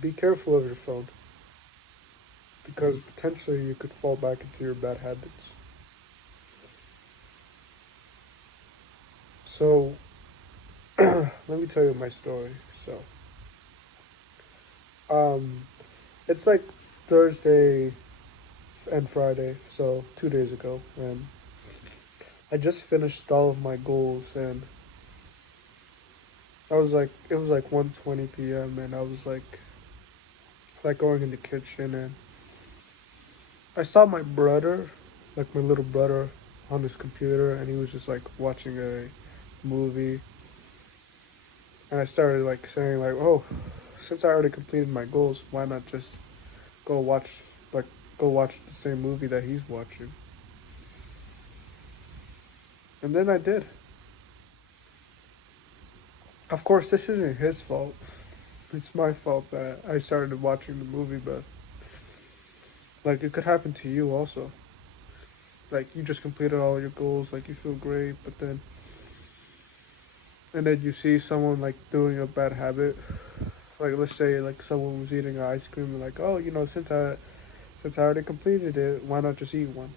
be careful of your phone because potentially you could fall back into your bad habits. So, let me tell you my story. So, um, it's like Thursday and Friday, so 2 days ago, and I just finished all of my goals, and it was like 1:20 p.m., and I was like going in the kitchen, and I saw my brother, like my little brother, on his computer, and he was just like watching a movie, and I started like saying like, oh, since I already completed my goals, why not just go watch like go watch the same movie that he's watching? And then I did. Of course, this isn't his fault. It's my fault that I started watching the movie, but like it could happen to you also. Like you just completed all your goals, like you feel great, but then and then you see someone like doing a bad habit. Like let's say like someone was eating ice cream and like, oh, since I already completed it, why not just eat one?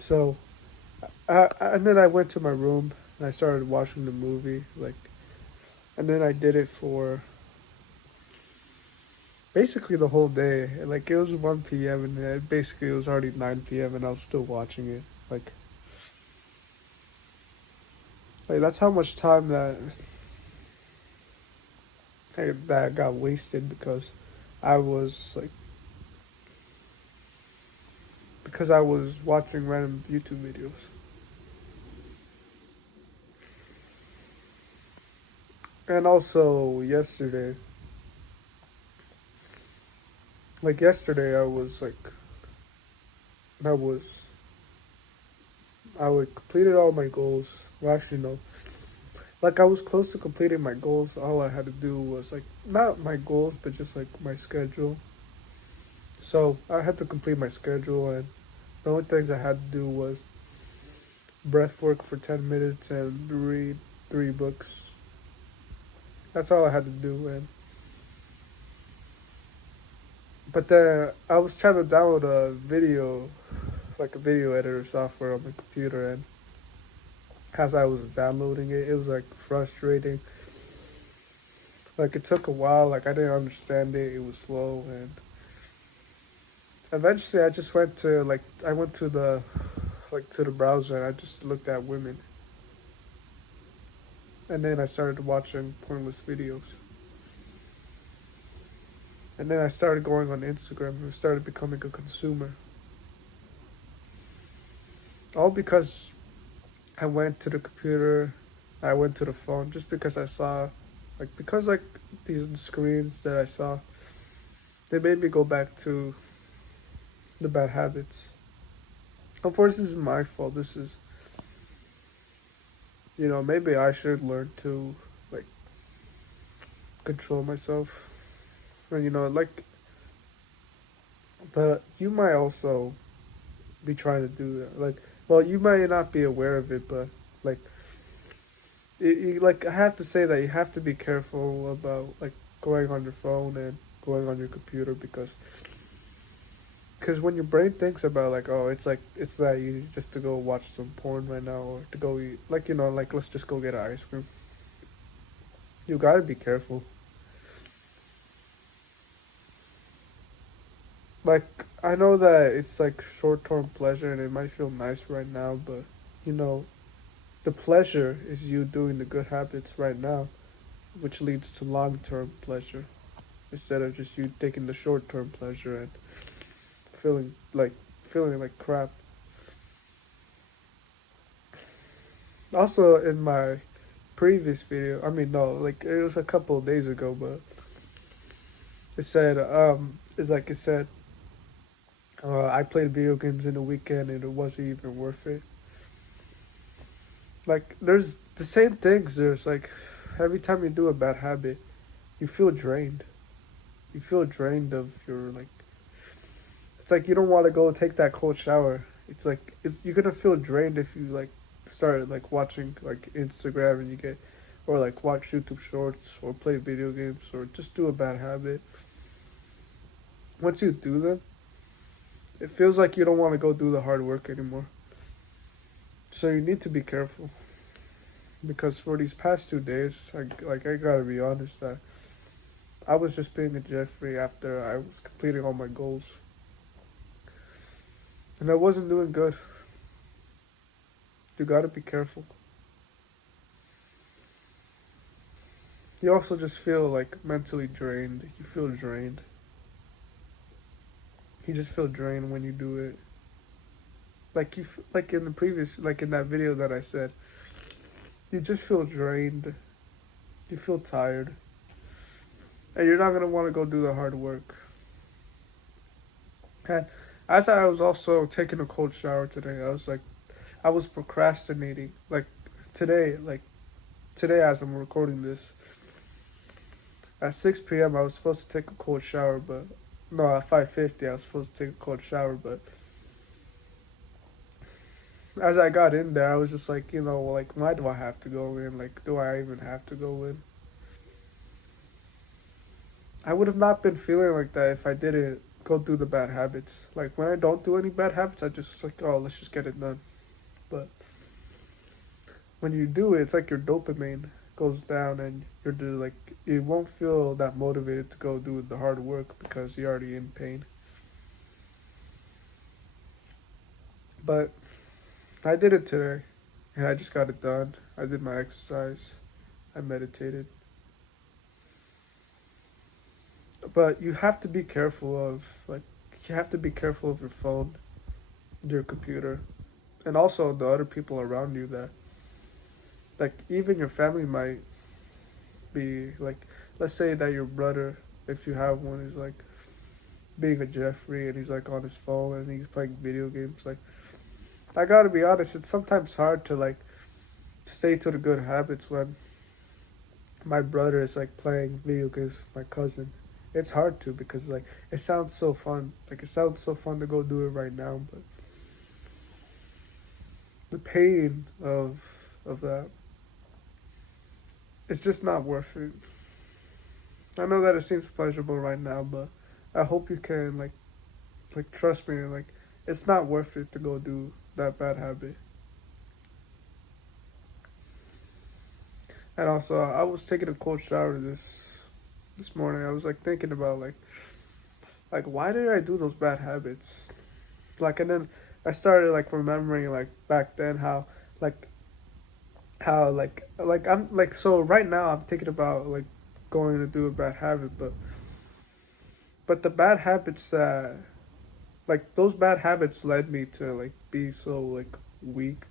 So and then I went to my room and I started watching the movie, like, and then I did it for basically the whole day. Like it was 1 p.m. and basically it was already 9 p.m. and I was still watching it. Like that's how much time that got wasted I was like because I was watching random YouTube videos. And also yesterday, I was I would completed all my goals. Well, actually, no. Like I was close to completing my goals. All I had to do was like not my goals, but just like my schedule. So I had to complete my schedule, and the only things I had to do was breath work for 10 minutes and read 3 books. That's all I had to do. And but then I was trying to download like a video editor software on my computer, and as I was downloading it, it was like frustrating. Like it took a while. Like I didn't understand it. It was slow, and eventually I went to the browser and I just looked at women, and then I started watching pointless videos, and then I started going on Instagram and started becoming a consumer. All because I went to the computer, I went to the phone just because I saw, because these screens that I saw, they made me go back to the bad habits. Of course, this is my fault. This is, maybe I should learn to like control myself, and but you might also be trying to do that. Well, you might not be aware of it, but like, I have to say that you have to be careful about like going on your phone and going on your computer because when your brain thinks about like, oh, it's that easy just to go watch some porn right now or to go eat, like let's just go get an ice cream. You gotta be careful. Like I know that it's like short term pleasure and it might feel nice right now, but you know the pleasure is you doing the good habits right now, which leads to long term pleasure instead of just you taking the short term pleasure and feeling like feeling like crap. Also, in my previous video, I mean, no, like it was a couple of days ago, but it said, I played video games in the weekend and it wasn't even worth it. Like, there's the same things. There's like, every time you do a bad habit, you feel drained. You feel drained of your, like, it's like you don't want to go take that cold shower. You're gonna feel drained if you, like, start, like, watching, like, Instagram and you get or like watch YouTube shorts or play video games or just do a bad habit, once you do them, it feels like you don't want to go do the hard work anymore. So you need to be careful because for these past 2 days, I gotta be honest that I was just being a Jeffrey after I was completing all my goals, and I wasn't doing good. You gotta be careful. You also just feel like mentally drained. You feel drained. You just feel drained when you do it. Like in the previous, like in that video that I said, you just feel drained. You feel tired, and you're not gonna want to go do the hard work. And as I was also taking a cold shower today, I was procrastinating. Like today as I'm recording this, at 6 p.m. I was supposed to take a cold shower, but no, at 5:50 I was supposed to take a cold shower, but as I got in there, I was just like, like, why do I have to go in? Like, do I even have to go in? I would have not been feeling like that if I didn't go do the bad habits. Like, when I don't do any bad habits, I just like, oh, let's just get it done. But when you do it, it's like your dopamine goes down and like, you won't feel that motivated to go do the hard work because you're already in pain. But I did it today, and I just got it done. I did my exercise. I meditated. But you have to be careful of, like, you have to be careful of your phone, your computer, and also the other people around you that, like, even your family might be, like, let's say that your brother, if you have one, is, like, being a Jeffrey and he's, like, on his phone and he's playing video games. Like, I gotta be honest, it's sometimes hard to, like, stay to the good habits when my brother is, like, playing video games with my cousin. It's hard to because, like, it sounds so fun. Like, it sounds so fun to go do it right now, but the pain of that, it's just not worth it. I know that it seems pleasurable right now, but I hope you can, like trust me, like, it's not worth it to go do that bad habit. And also, I was taking a cold shower this morning. I was like thinking about like why did I do those bad habits? Like, and then I started like remembering like back then like how I'm like, so right now I'm thinking about like going to do a bad habit, but the bad habits that, like, those bad habits led me to like be so like weak.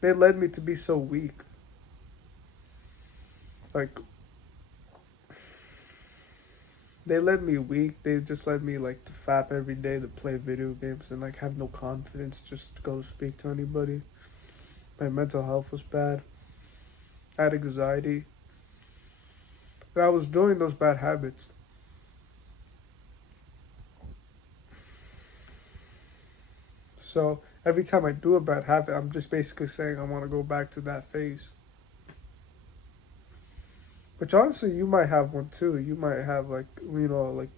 They led me to be so weak. Like, they led me weak. They just led me like to fap every day, to play video games and like have no confidence just to go speak to anybody. My mental health was bad. I had anxiety. But I was doing those bad habits. So every time I do a bad habit, I'm just basically saying I want to go back to that phase. Which honestly, you might have one too. You might have like, like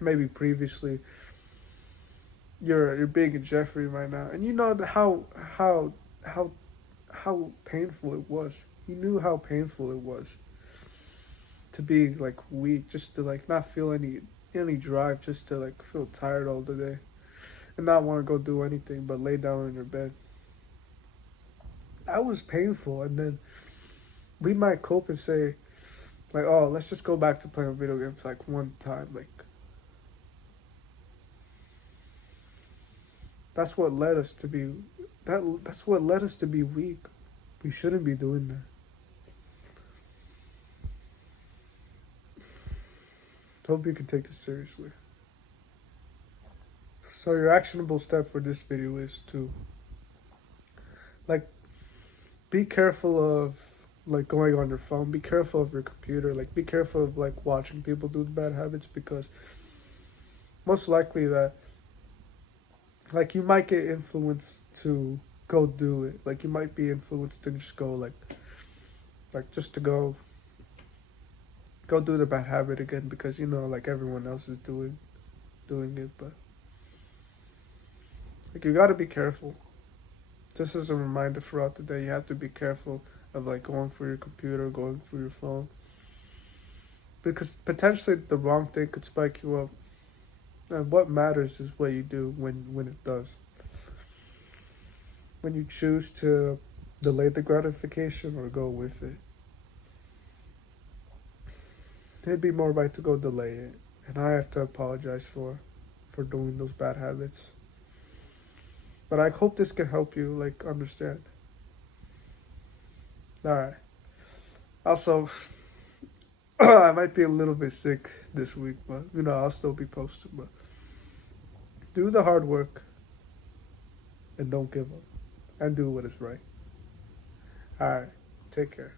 maybe previously you're being a Jeffrey right now, and you know how how painful it was. You knew how painful it was to be like weak, just to like not feel any drive, just to like feel tired all the day and not want to go do anything but lay down in your bed. That was painful, and then we might cope and say like, oh, let's just go back to playing video games like one time. Like, that's what led us to be that's what led us to be weak. We shouldn't be doing that. Hope you can take this seriously. So your actionable step for this video is to like be careful of like going on your phone. Be careful of your computer. Like, be careful of like watching people do the bad habits, because most likely that like you might get influenced to go do it. Like, you might be influenced to just go like like just to go do the bad habit again because like everyone else is doing it, but like you got to be careful. Just as a reminder throughout the day, you have to be careful of like going for your computer, going for your phone, because potentially the wrong thing could spike you up. And what matters is what you do when it does. When you choose to delay the gratification or go with it, it'd be more right to go delay it. And I have to apologize for doing those bad habits. But I hope this can help you like understand. All right. Also, I might be a little bit sick this week, but I'll still be posting. But do the hard work and don't give up, and do what is right. All right. Take care.